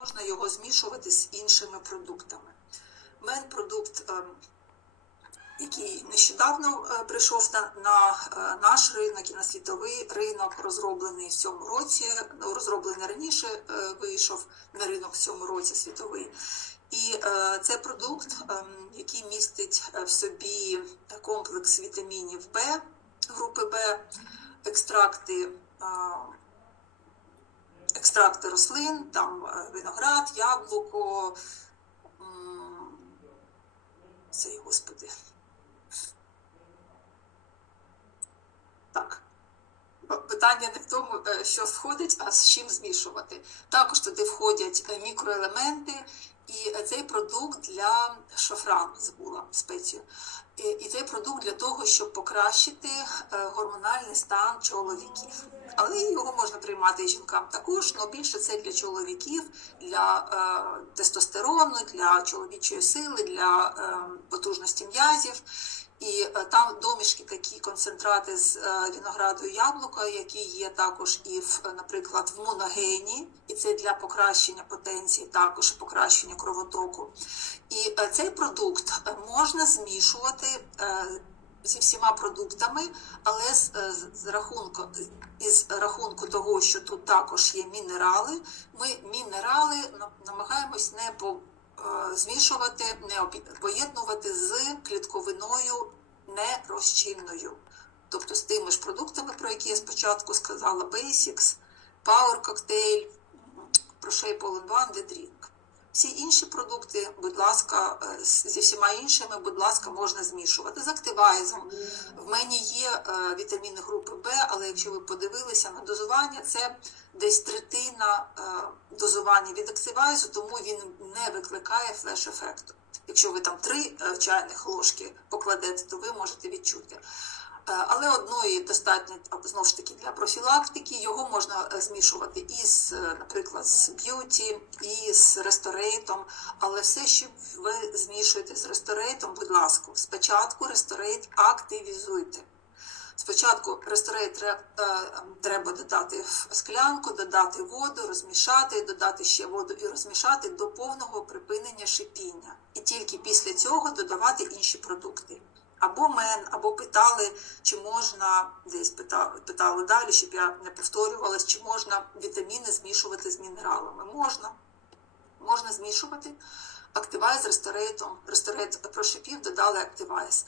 можна його змішувати з іншими продуктами. Мен продукт, ем, який нещодавно е, прийшов на, на е, наш ринок і на світовий ринок, розроблений в цьому році, ну, розроблений раніше, е, вийшов на ринок в цьому році світовий. І е, це продукт, який містить е, в собі комплекс вітамінів В, групи Б, екстракти. Екстракти рослин, там е, виноград, яблуко. Цей господи. Питання не в тому, е, що входить, а з чим змішувати. Також туди входять е, мікроелементи, і е, цей продукт для шафрану забула спецію. І, цей продукт для того, щоб покращити гормональний стан чоловіків. Але його можна приймати і жінкам також, але більше це для чоловіків, для е, тестостерону, для чоловічої сили, для е, потужності м'язів. І е, там домішки концентрати з е, винограду і яблука, які є також і в, наприклад, в моногені, і це для покращення потенції, також покращення кровотоку. І е, цей продукт е, можна змішувати зі всіма продуктами, але з, з- рахунку із рахунку того, що тут також є мінерали, ми мінерали намагаємось не по, змішувати, не поєднувати з клітковиною нерозчинною. Тобто з тими ж продуктами, про які я спочатку сказала, Basics, Power Cocktail, про Shape All in One, The Drink. Всі інші продукти, будь ласка, е, зі всіма іншими, будь ласка, можна змішувати з активайзом. В мене є е, вітаміни групи Б, але якщо ви подивилися на дозування, це десь третина е, дозування від активайзу, тому він не викликає флеш-ефекту. Якщо ви там три чайних ложки покладете, то ви можете відчути. Е, Але одної достатньо знову ж таки для профілактики. Його можна е, змішувати із, е, наприклад, з б'юті, і з ресторейтом. Але все, що ви змішуєте з ресторейтом, будь ласка, спочатку ресторейт активізуйте. Спочатку ресторейт треба додати в склянку, додати воду, розмішати, додати ще воду і розмішати до повного припинення шипіння. І тільки після цього додавати інші продукти. Або мен, або питали, чи можна десь питали, питали далі, щоб я не повторювалась, чи можна вітаміни змішувати з мінералами. Можна. Можна змішувати. Активайз ресторейтом. Ресторейт прошипів, додали активайз.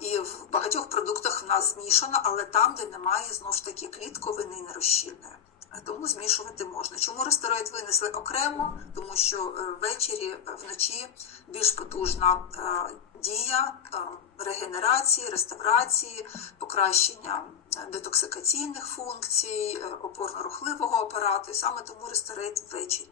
І в багатьох продуктах в нас змішано, але там, де немає знову ж таки клітковини і нерозчинної. Тому змішувати можна. Чому ресторейт винесли окремо? Тому що е, ввечері, е, вночі більш потужна е, дія регенерації, реставрації, покращення детоксикаційних функцій, опорно-рухливого апарату. І саме тому ресторейт ввечері.